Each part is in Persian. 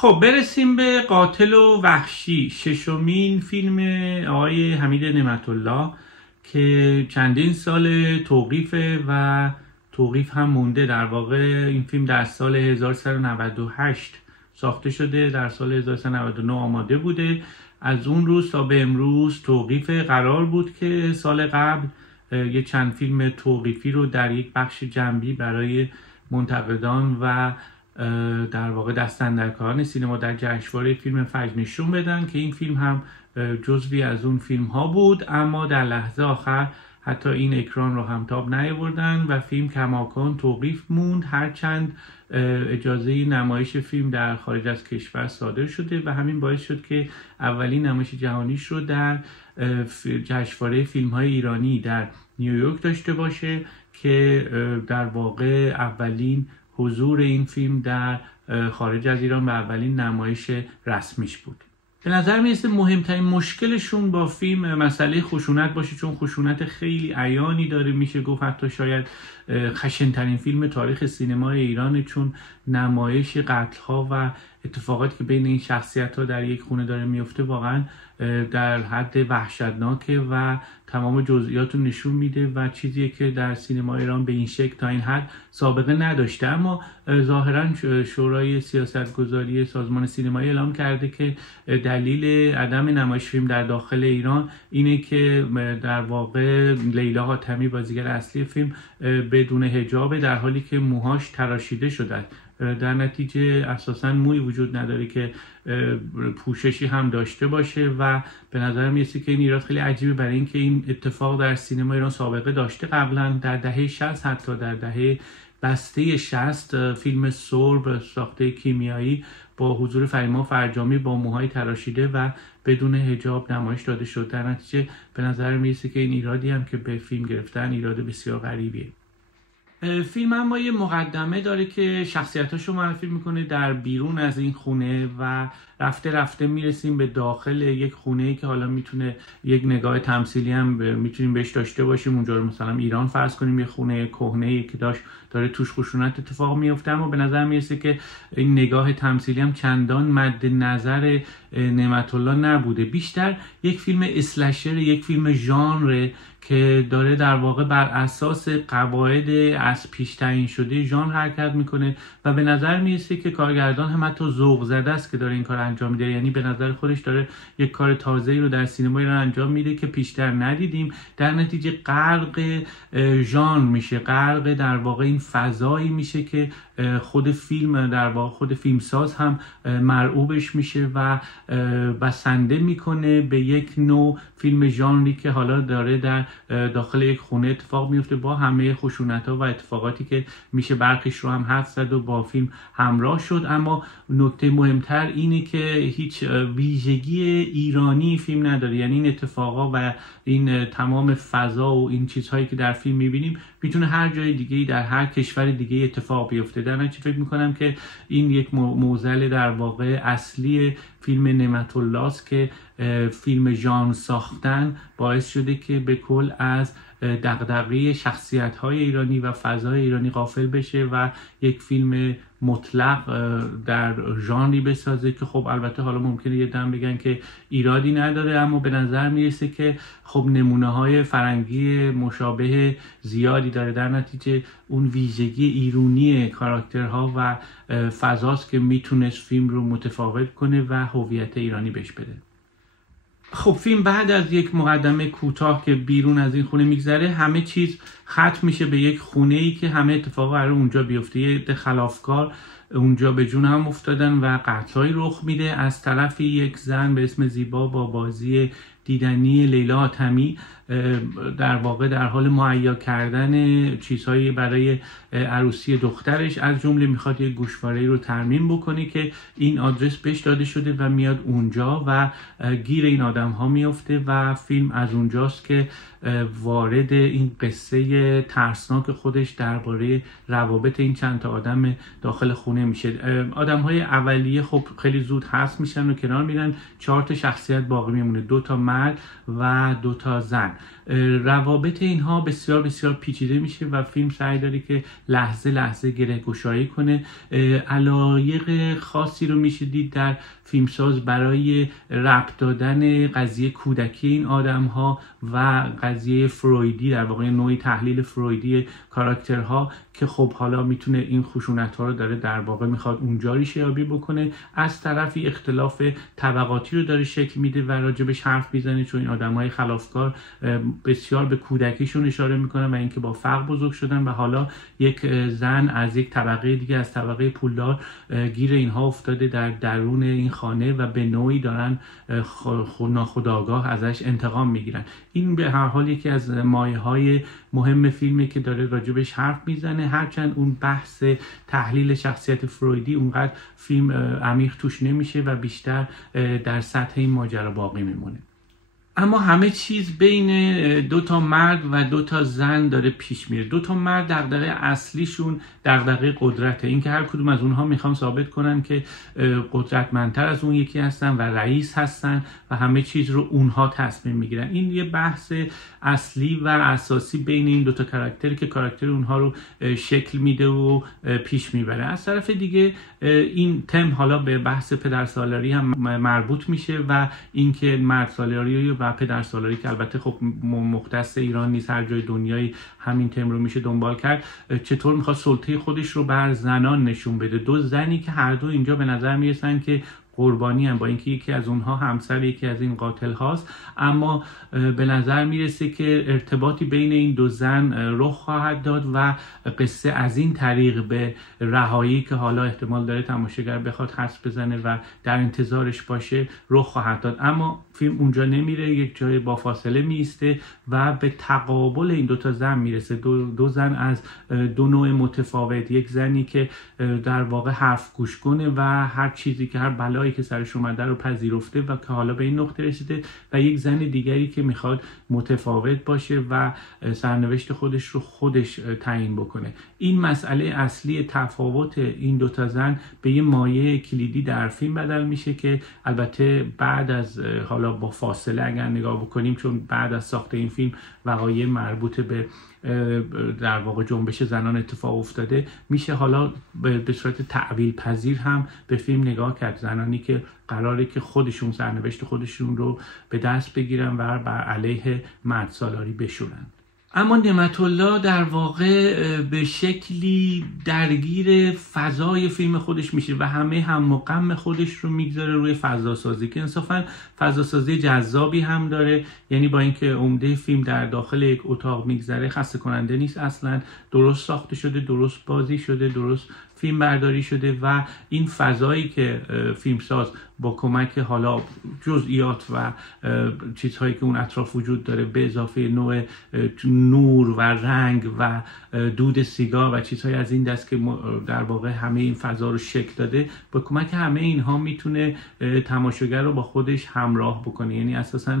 خب برسیم به قاتل و وحشی، ششمین فیلم آقای حمید نعمت الله که چندین سال توقیفه و توقیف هم مونده. در واقع این فیلم در سال 1398 ساخته شده، در سال 1399 آماده بوده. از اون روز تا به امروز توقیف. قرار بود که سال قبل یه چند فیلم توقیفی رو در یک بخش جنبی برای منتقدان و در واقع دستاندرکاران سینما در جشنواره فیلم فجر نشون بدن که این فیلم هم جزوی از اون فیلم ها بود، اما در لحظه آخر حتی این اکران رو هم تاب نیاوردن و فیلم کماکان توقیف موند، هرچند اجازه نمایش فیلم در خارج از کشور صادر شده و همین باعث شد که اولین نمایش جهانیش رو در جشنواره فیلم های ایرانی در نیویورک داشته باشه که در واقع اولین حضور این فیلم در خارج از ایران و اولین نمایش رسمیش بود. به نظر میرسه مهمترین مشکلشون با فیلم مسئله خشونت باشه، چون خشونت خیلی عیانی داره، میشه گفت حتی شاید خشن‌ترین فیلم تاریخ سینمای ایرانه، چون نمایش قتل‌ها و اتفاقاتی که بین این شخصیت‌ها در یک خونه داره میفته واقعا در حد وحشتناکه و تمام جزئیات رو نشون میده و چیزیه که در سینما ایران به این شکل تا این حد سابقه نداشته. اما ظاهرا شورای سیاستگذاری سازمان سینمایی اعلام کرده که دلیل عدم نمایش فیلم در داخل ایران اینه که در واقع لیلا حاتمی بازیگر اصلی فیلم بدون حجاب، در حالی که موهاش تراشیده شده. در نتیجه اساساً مویی وجود نداره که پوششی هم داشته باشه و به نظر میرسه که این ایراد خیلی عجیبه، برای اینکه این اتفاق در سینما ایران سابقه داشته. قبلا در دهه 60 حتی در دهه بسته 60 فیلم سرب ساخته کیمیایی با حضور فریما فرجامی با موهای تراشیده و بدون حجاب نمایش داده شد. در نتیجه به نظر میرسه که این ایرادی هم که به فیلم گرفتن ایراد بسیار غریبیه. فیلم هم با یه مقدمه داره که شخصیتاشو معرفی میکنه در بیرون از این خونه و رفته رفته میرسیم به داخل یک خونه که حالا میتونه یک نگاه تمثیلی هم میتونیم بهش داشته باشیم. اونجا رو مثلا ایران فرض کنیم یه خونه کهنه‌ای که داره توش خشونت اتفاق میفته، اما به نظر میرسه که این نگاه تمثیلی هم چندان مد نظر نعمت الله نبوده. بیشتر یک فیلم اسلشر، یک فیلم ژانر که داره در واقع بر اساس قواعد از پیش تعیین شده ژانر حرکت میکنه و به نظر میرسه که کارگردان هم حتی ذوق زده است که داره این کار انجام میده. یعنی به نظر خودش داره یک کار تازه‌ای رو در سینما ایران انجام میده که پیشتر ندیدیم. در نتیجه غرق ژانر میشه، غرق در واقع این فضایی میشه که خود فیلم در واقع خود فیلمساز هم مرعوبش میشه و بسنده میکنه به یک نوع فیلم ژانری که حالا داره در داخل یک خونه اتفاق میفته با همه خشونت‌ها و اتفاقاتی که میشه برخیش رو هم حدس زد و با فیلم همراه شد. اما نکته مهمتر اینه که هیچ ویژگی ایرانی فیلم نداره، یعنی این اتفاقا و این تمام فضا و این چیزهایی که در فیلم میبینیم میتونه هر جای دیگه‌ای در هر کشور دیگه‌ای اتفاق بیفته. در نتیجه فکر میکنم که این یک معضل در واقع اصلی فیلم نعمت الله است که فیلم ژانر ساختن باعث شده که به کل از دغدغه شخصیت‌های ایرانی و فضای ایرانی غافل بشه و یک فیلم مطلق در ژانری بسازه که خب البته حالا ممکنه یه دم بگن که ایرادی نداره، اما به نظر میرسه که خب نمونه‌های فرنگی مشابه زیادی داره. در نتیجه اون ویژگی ایرانی کاراکترها و فضاست که میتونست فیلم رو متفاوت کنه و هویت ایرانی بهش بده. خب فیلم بعد از یک مقدمه کوتاه که بیرون از این خونه میگذره، همه چیز ختم میشه به یک خونه‌ای که همه اتفاقا قراره اونجا بیفته. یه عده خلافکار اونجا به جون هم افتادن و قتل‌هایی رخ میده. از طرفی یک زن به اسم زیبا با بازی دیدنی لیلا حاتمی در واقع در حال مهیا کردن چیزهایی برای عروسی دخترش، از جمله میخواد یک گوشواره‌ای رو ترمیم بکنه که این آدرس بهش داده شده و میاد اونجا و گیر این آدم ها میفته و فیلم از اونجاست که وارد این قصه ترسناک خودش درباره روابط این چند تا آدم داخل خونه میشه. آدم های اولیه خب خیلی زود حذف میشن و کنار میرن، 4 تا شخصیت باقی میمونه، 2 تا مرد و 2 زن. روابط اینها بسیار بسیار پیچیده میشه و فیلم سعی داره که لحظه لحظه گره‌گشایی کنه. علایق خاصی رو میشه دید در فیلمساز برای ربط دادن قضیه کودکی این آدم‌ها و قضیه فرویدی، در واقع نوعی تحلیل فرویدی کاراکترها که خب حالا میتونه این خشونت‌ها رو داره در واقع میخواد اونجا ریشه‌یابی بکنه. از طرفی اختلاف طبقاتی رو داره شکل میده و راجبش حرف میزنه، چون این آدم‌های خلافکار بسیار به کودکیشون اشاره میکنن و اینکه با فقر بزرگ شدن و حالا یک زن از یک طبقه دیگه، از طبقه پولدار، گیر اینها افتاده در درون این خانه و به نوعی دارن ناخودآگاه ازش انتقام میگیرن. این به هر حال یکی از مایه‌های مهم فیلمی که داره راجبش حرف میزنه، هرچند اون بحث تحلیل شخصیت فرویدی اونقدر فیلم عمیق توش نمیشه و بیشتر در سطح این ماجرا باقی میمونه. اما همه چیز بین 2 مرد و 2 زن داره پیش میره. 2 مرد دغدغه اصلیشون دغدغه قدرته، اینکه هر کدوم از اونها میخوان ثابت کنن که قدرتمندتر از اون یکی هستن و رئیس هستن و همه چیز رو اونها تصمیم میگیرن. این یه بحث اصلی و اساسی بین این 2 کاراکتری که کاراکتر اونها رو شکل میده و پیش میبره. از طرف دیگه این تم حالا به بحث پدرسالاری هم مربوط میشه و اینکه مردسالاری و پدرسالاری که البته خب مختص ایران نیست، هر جای دنیای همین تم رو میشه دنبال کرد، چطور میخواد سلطه خودش رو بر زنان نشون بده. 2 زنی که هر دو اینجا به نظر میرسن که قربانی هم، با اینکه یکی از اونها همسر یکی از این قاتل هاست، اما به نظر میرسه که ارتباطی بین این 2 زن رخ خواهد داد و قصه از این طریق به رهایی که حالا احتمال داره تماشاگر بخواد حدس بزنه و در انتظارش باشه رخ خواهد داد. اما فیلم اونجا نمیره، یک جای با فاصله میسته و به تقابل این 2 زن میرسه. 2 زن از 2 نوع متفاوت، یک زنی که در واقع حرف گوش کنه و هر چیزی که هر بلایی که سرش اومده رو پذیرفته و که حالا به این نقطه رسیده، و یک زن دیگری که میخواد متفاوت باشه و سرنوشت خودش رو خودش تعیین بکنه. این مسئله اصلی تفاوت این 2 زن به یه مایه کلیدی در فیلم بدل میشه که البته بعد از حالا با فاصله اگر نگاه بکنیم، چون بعد از ساخت این فیلم وقایع مربوط به در واقع جنبش زنان اتفاق افتاده، میشه حالا به صورت تعویل پذیر هم به فیلم نگاه کرد. زنانی که قراره که خودشون سرنوشت خودشون رو به دست بگیرن و بر علیه مردسالاری بشورن. اما نعمت الله در واقع به شکلی درگیر فضای فیلم خودش میشه و همه هم و غم خودش رو میگذاره روی فضاسازی که انصافا فضاسازی جذابی هم داره. یعنی با اینکه عمده فیلم در داخل یک اتاق میگذره، خسته کننده نیست اصلا، درست ساخته شده، درست بازی شده، درست فیلم برداری شده و این فضایی که فیلمساز با کمک حالا جزئیات و چیزهایی که اون اطراف وجود داره به اضافه نوع نور و رنگ و دود سیگار و چیزهای از این دست که در واقع همه این فضا رو شکل داده، با کمک همه اینها میتونه تماشاگر رو با خودش همراه بکنه. یعنی اساساً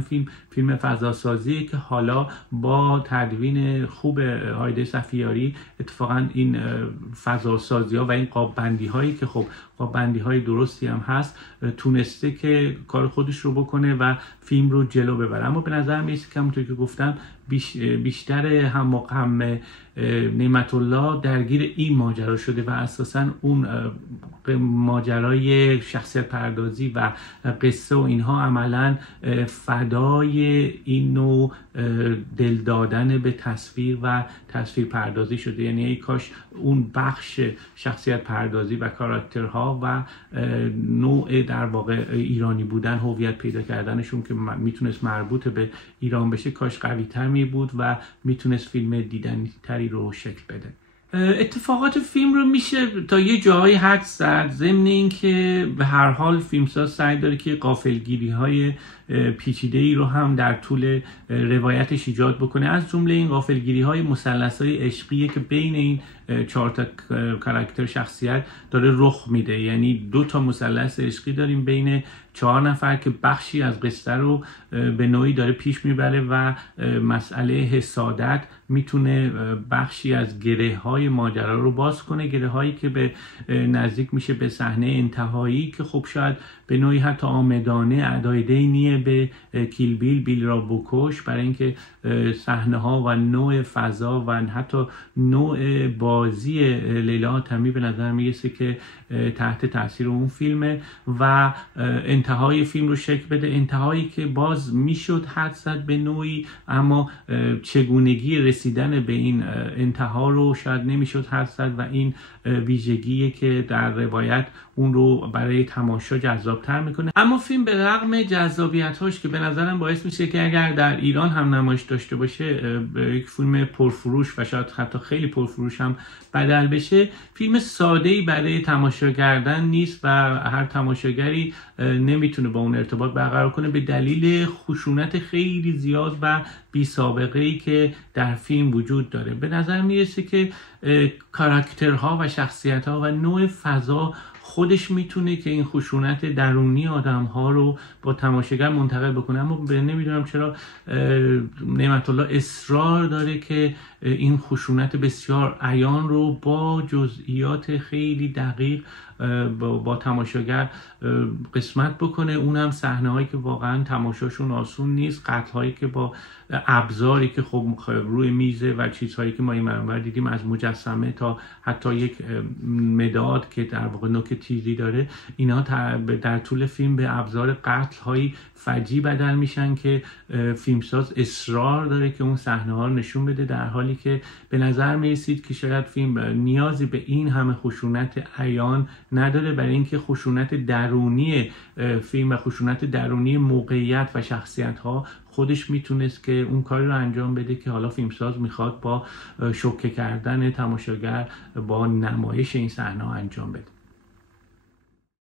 فیلم فضاسازیه که حالا با تدوین خوب هایده صفیاری اتفاقاً این فضاسازی‌ها و این قاب‌بندی هایی که خب قاب‌بندی های درستی هم هست تونسته که کار خودش رو بکنه و فیلم رو جلو ببره. اما به نظر میاد که همونطور که گفتم بیشتر هم و غم نعمت الله درگیر این ماجرا شده و اساساً اون ماجرای شخصیت پردازی و قصه و اینها عملاً فدای این نوع دل دادن به تصویر و تصویر پردازی شده. یعنی ای کاش اون بخش شخصیت پردازی و کاراکترها و نوع در واقع ایرانی بودن، هویت پیدا کردنشون که میتونست مربوط به ایران بشه، کاش قوی تر می بود و میتونست فیلم دیدنی تری رو شکل بده. اتفاقات فیلم رو میشه تا یه جایی حدس زد، ضمن اینکه به هر حال فیلمساز سعی داره که غافلگیری های پیچیده ای رو هم در طول روایتش ایجاد بکنه. از جمله این غافلگیری های مثلث های عشقی که بین این 4 تا کاراکتر شخصیت داره رخ میده. یعنی 2 تا مثلث عشقی داریم بین 4 نفر که بخشی از قصه رو به نوعی داره پیش میبره و مسئله حسادت میتونه بخشی از گره های ماجرا رو باز کنه، گره هایی که به نزدیک میشه به صحنه انتهایی که خب شاید به نوعی حتی آمدانه ادای دینیه به کیل بیل را بکش، برای اینکه صحنه ها و نوع فضا و حتی نوع بازی لیلا حاتمی به نظر میرسه که تحت تاثیر اون فیلمه و انتهای فیلم رو شکل بده. انتهایی که باز میشد حد زد به نوعی، اما چگونگی رسیدن به این انتها رو شاید نمیشد حد زد و این ویژگیه که در روایت اون رو برای تماشا جذابتر میکنه. اما فیلم به رغم جذابیت‌هاش که به نظرم باعث میشه که اگر در ایران هم نمایش داشته باشه یک فیلم پرفروش و شاید حتی خیلی پرفروش هم بدل بشه، فیلم ساده‌ای برای تماشا کردن نیست و هر تماشاگری نمیتونه با اون ارتباط برقرار کنه به دلیل خشونت خیلی زیاد و بی سابقه‌ای که در فیلم وجود داره. به نظر میرسه که کاراکترها و شخصیت‌ها و نوع فضا خودش میتونه که این خشونت درونی آدم‌ها رو با تماشاگر منتقل بکنه. اما نمیدونم چرا نعمت الله اصرار داره که این خشونت بسیار عیان رو با جزئیات خیلی دقیق با تماشاگر قسمت بکنه. اونم صحنه‌هایی که واقعا تماشاشون آسون نیست، قتل‌هایی که با ابزاری که خب روی میزه و چیزهایی که ما این منور دیدیم، از مجسمه تا حتی یک مداد که در واقع نوک تیزی داره، اینا در طول فیلم به ابزار قتل‌هایی فجیع بدل میشن که فیلمساز اصرار داره که اون صحنه‌ها رو نشون بده، در حالی که به نظر میرسید که شاید فیلم نیازی به این همه خشونت عیان نداره، برای اینکه خشونت درونی فیلم و خشونت درونی موقعیت و شخصیت‌ها خودش میتونست که اون کاری رو انجام بده که حالا فیلمساز میخواد با شوکه کردن تماشاگر با نمایش این صحنه انجام بده.